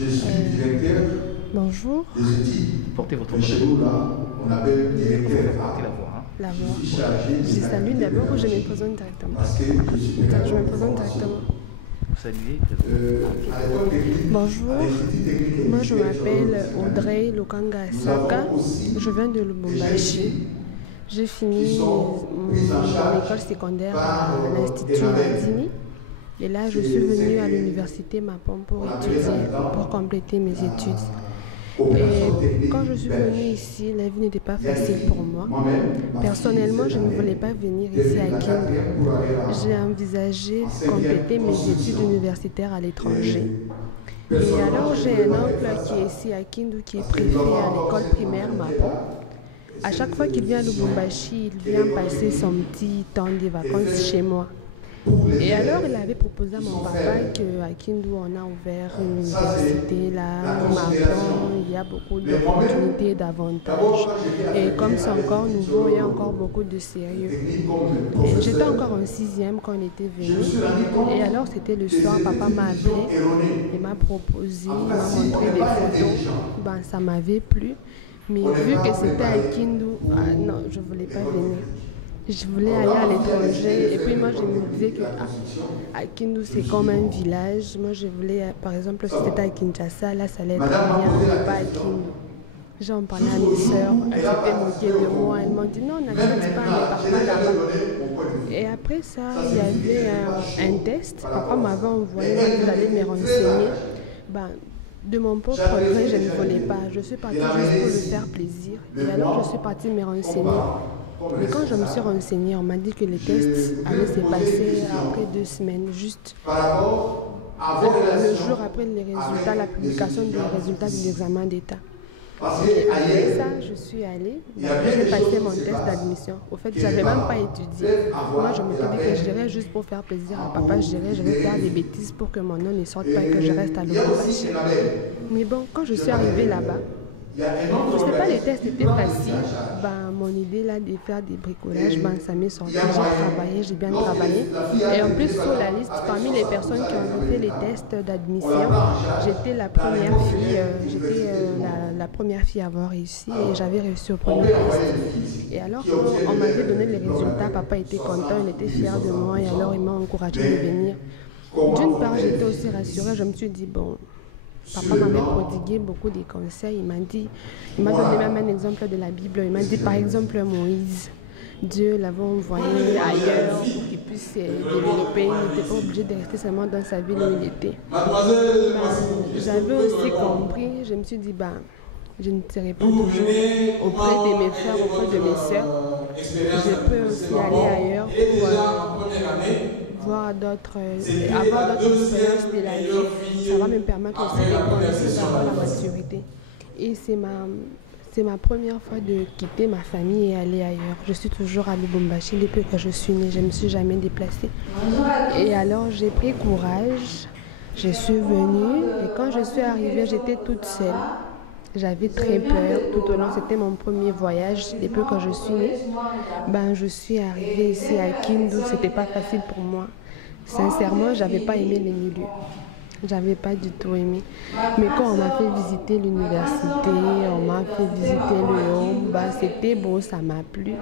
Je suis directeur Bonjour. des études. Portez votre Mais chez nous, là, on appelle directeur. Portez la voix. Hein. La Je voix. suis chargé de Je la salue qualité d'abord ou je de me présente directement? Parce que je suis Attends, je me pédagogue de présente formation. directement. Vous saluez. À l'école technique, Bonjour, à l'Institut technique et moi je industriel m'appelle Charles Audrey Lokanga Nous Saka, avons aussi je viens de des Lubumbashi. jeunes J'ai fini qui sont prises en mon charge école secondaire par, à l'Institut Emmanuel. Landini. Et là, je suis venue à l'université Mapom pour étudier, pour compléter mes études. Et quand je suis venue ici, la vie n'était pas facile pour moi. Personnellement, je ne voulais pas venir ici à Kindu. J'ai envisagé de compléter mes études universitaires à l'étranger. Et alors, j'ai un oncle qui est ici à Kindu, qui est préfet à l'école primaire Mapom. À chaque fois qu'il vient à Lubumbashi, il vient passer son petit temps de vacances chez moi. Et alors, il avait proposé à mon papa qu'à Kindu, on a ouvert une université là, Mapom, il y a beaucoup d'opportunités, d'avantages. Et comme c'est encore nouveau, il y a encore beaucoup de sérieux. Et j'étais encore en 6e quand on était venu. Et alors, c'était le soir, papa m'a appelé, il m'a proposé, il m'a montré des photos. Ben, ça m'avait plu. Mais vu que c'était à Kindu, non, je ne voulais pas venir. Je voulais aller à l'étranger et puis moi je me disais que à Kindu c'est comme un village. Moi je voulais, par exemple, si c'était à Kinshasa, là ça allait être bien, pas à Kindu. J'en parlais à mes soeurs, elles s'étaient moquées de moi, elles m'ont dit non, n'accepte pas, ne pars pas là-bas. Et après ça, il y avait un test, papa m'avait envoyé, d'aller me renseigner. Ben, de mon propre gré, je ne voulais pas. Je suis partie juste pour lui faire plaisir. Et alors je suis partie me renseigner. Mais quand je me suis renseignée, on m'a dit que les tests allaient se passer après 2 semaines, juste le jour après les résultats, la publication des résultats de l'examen d'État. Et après ça, je suis allée, j'ai passé mon test d'admission. Au fait, je n'avais même pas étudié. Moi, je me suis dit que je dirais juste pour faire plaisir à papa, je vais faire des bêtises pour que mon nom ne sorte pas et que je reste à Lubumbashi. Mais bon, quand je suis arrivée là-bas, je ne sais pas, les tests étaient faciles. Ben, mon idée là de faire des bricolages, ben, ça m'est sorti. J'ai travaillé, j'ai bien travaillé. Et en plus, sur la liste, parmi les personnes qui ont fait les tests d'admission, j'étais la première fille, la première fille à avoir réussi et j'avais réussi au premier test. Et alors, quand on m'avait donné les résultats, papa était content, il était fier de moi et alors il m'a encouragé de venir. D'une part, j'étais aussi rassurée, je me suis dit, bon, papa m'avait prodigué beaucoup de conseils. Il m'a donné même un exemple de la Bible. Il m'a dit par exemple Moïse, Dieu l'avait envoyé ailleurs pour qu'il puisse se développer. Il n'était pas obligé de rester seulement dans sa ville où il était. J'avais aussi compris, je me suis dit, je ne serai pas toujours auprès de mes frères, auprès de mes soeurs. Je peux aussi aller ailleurs pour voir d'autres, avoir d'autres expériences de la vie. Ça va me permettre aussi de grandir, d'avoir la maturité. Et c'est ma première fois de quitter ma famille et aller ailleurs. Je suis toujours à Lubumbashi depuis que je suis née. Je ne me suis jamais déplacée. Et alors j'ai pris courage. Je suis venue et quand je suis arrivée, j'étais toute seule. J'avais très peur tout au long, c'était mon premier voyage depuis que je suis née. Je suis arrivée ici à Kindu, c'était pas facile pour moi. Sincèrement, j'avais pas aimé les milieux. J'avais pas du tout aimé. Mais quand on m'a fait visiter l'université, on m'a fait visiter le home, c'était beau, ça m'a plu.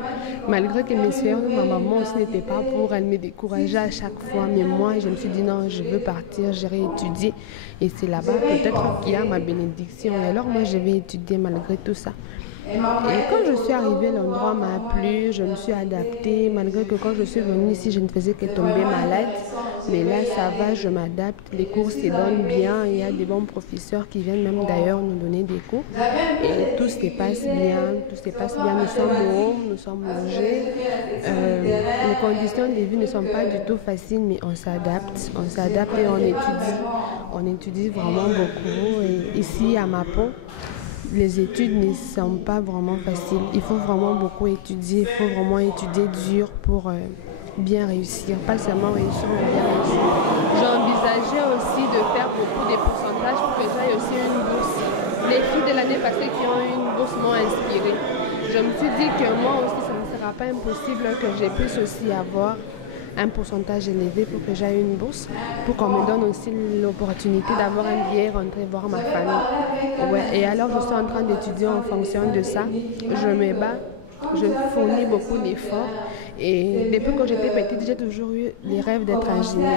Malgré que mes soeurs, ma maman aussi n'était pas pour, elle me décourageait à chaque fois. Mais moi, je me suis dit non, je veux partir, j'irai étudier. Et c'est là-bas peut-être qu'il y a ma bénédiction. Et alors moi, je vais étudier malgré tout ça. Et quand je suis arrivée, l'endroit m'a plu, je me suis adaptée, malgré que quand je suis venue ici, je ne faisais que tomber malade. Mais là, ça va, je m'adapte, les cours se donnent bien, il y a des bons professeurs qui viennent même d'ailleurs nous donner des cours. Et tout se passe bien, Nous sommes home, nous sommes logés. Les conditions de vie ne sont pas du tout faciles, mais on s'adapte et on étudie. On étudie vraiment beaucoup. Et ici, à Mapom, les études ne sont pas vraiment faciles. Il faut vraiment beaucoup étudier, il faut vraiment étudier dur pour bien réussir. Pas seulement réussir, mais bien réussir. J'ai envisagé aussi de faire beaucoup de pourcentages pour que j'aille aussi une bourse. Les filles de l'année passée qui ont eu une bourse m'ont inspirée. Je me suis dit que moi aussi, ça ne sera pas impossible que je puisse aussi avoir un pourcentage élevé pour que j'aille une bourse, pour qu'on me donne aussi l'opportunité d'avoir un billet et rentrer voir ma famille. Ouais, et alors je suis en train d'étudier en fonction de ça. Je me bats, je fournis beaucoup d'efforts. Et depuis que j'étais petite, j'ai toujours eu les rêves d'être ingénieur.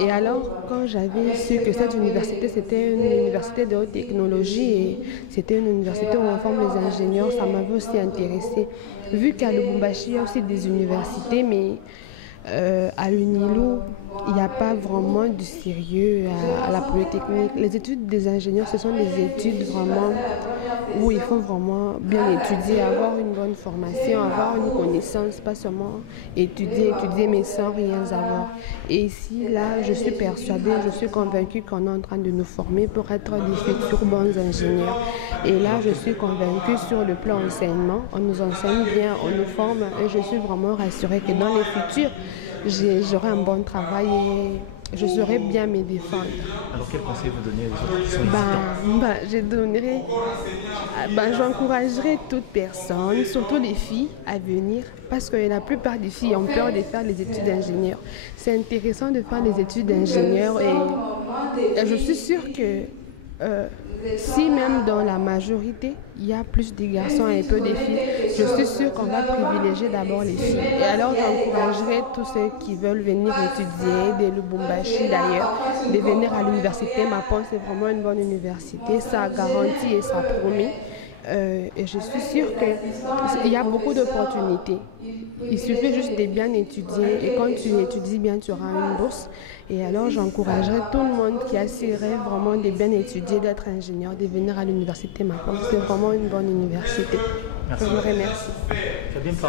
Et alors, quand j'avais su que cette université, c'était une université de haute technologie et c'était une université où on forme les ingénieurs, ça m'avait aussi intéressée. Vu qu'à Lubumbashi, il y a aussi des universités, mais à l'UNILO, il n'y a pas vraiment du sérieux à la polytechnique. Les études des ingénieurs, ce sont des études vraiment où il faut vraiment bien étudier, avoir une bonne formation, avoir une connaissance, pas seulement étudier, mais sans rien avoir. Et ici, là, je suis persuadée, je suis convaincue qu'on est en train de nous former pour être des futurs bons ingénieurs. Et là, je suis convaincue sur le plan enseignement, on nous enseigne bien, on nous forme et je suis vraiment rassurée que dans les futurs, j'aurai un bon travail et je saurai bien me défendre. Alors quel conseil vous donnez aux autres qui sont hésitants? J'encouragerai toute personne, surtout les filles, à venir parce que la plupart des filles ont peur de faire les études d'ingénieur. C'est intéressant de faire les études d'ingénieur et je suis sûre que si même dans la majorité, il y a plus de garçons et peu de filles, je suis sûre qu'on va privilégier d'abord les filles. Et alors j'encouragerai tous ceux qui veulent venir étudier, de Lubumbashi d'ailleurs, de venir à l'université Mapon. C'est vraiment une bonne université, ça garantit et ça promet. Et je suis sûre qu'il y a beaucoup d'opportunités. Il suffit juste de bien étudier et quand tu étudies bien, tu auras une bourse. Et alors j'encouragerai tout le monde qui a ces rêves vraiment de bien étudier, d'être ingénieur, de venir à l'université Mapon. C'est vraiment une bonne université. Merci. Je vous remercie.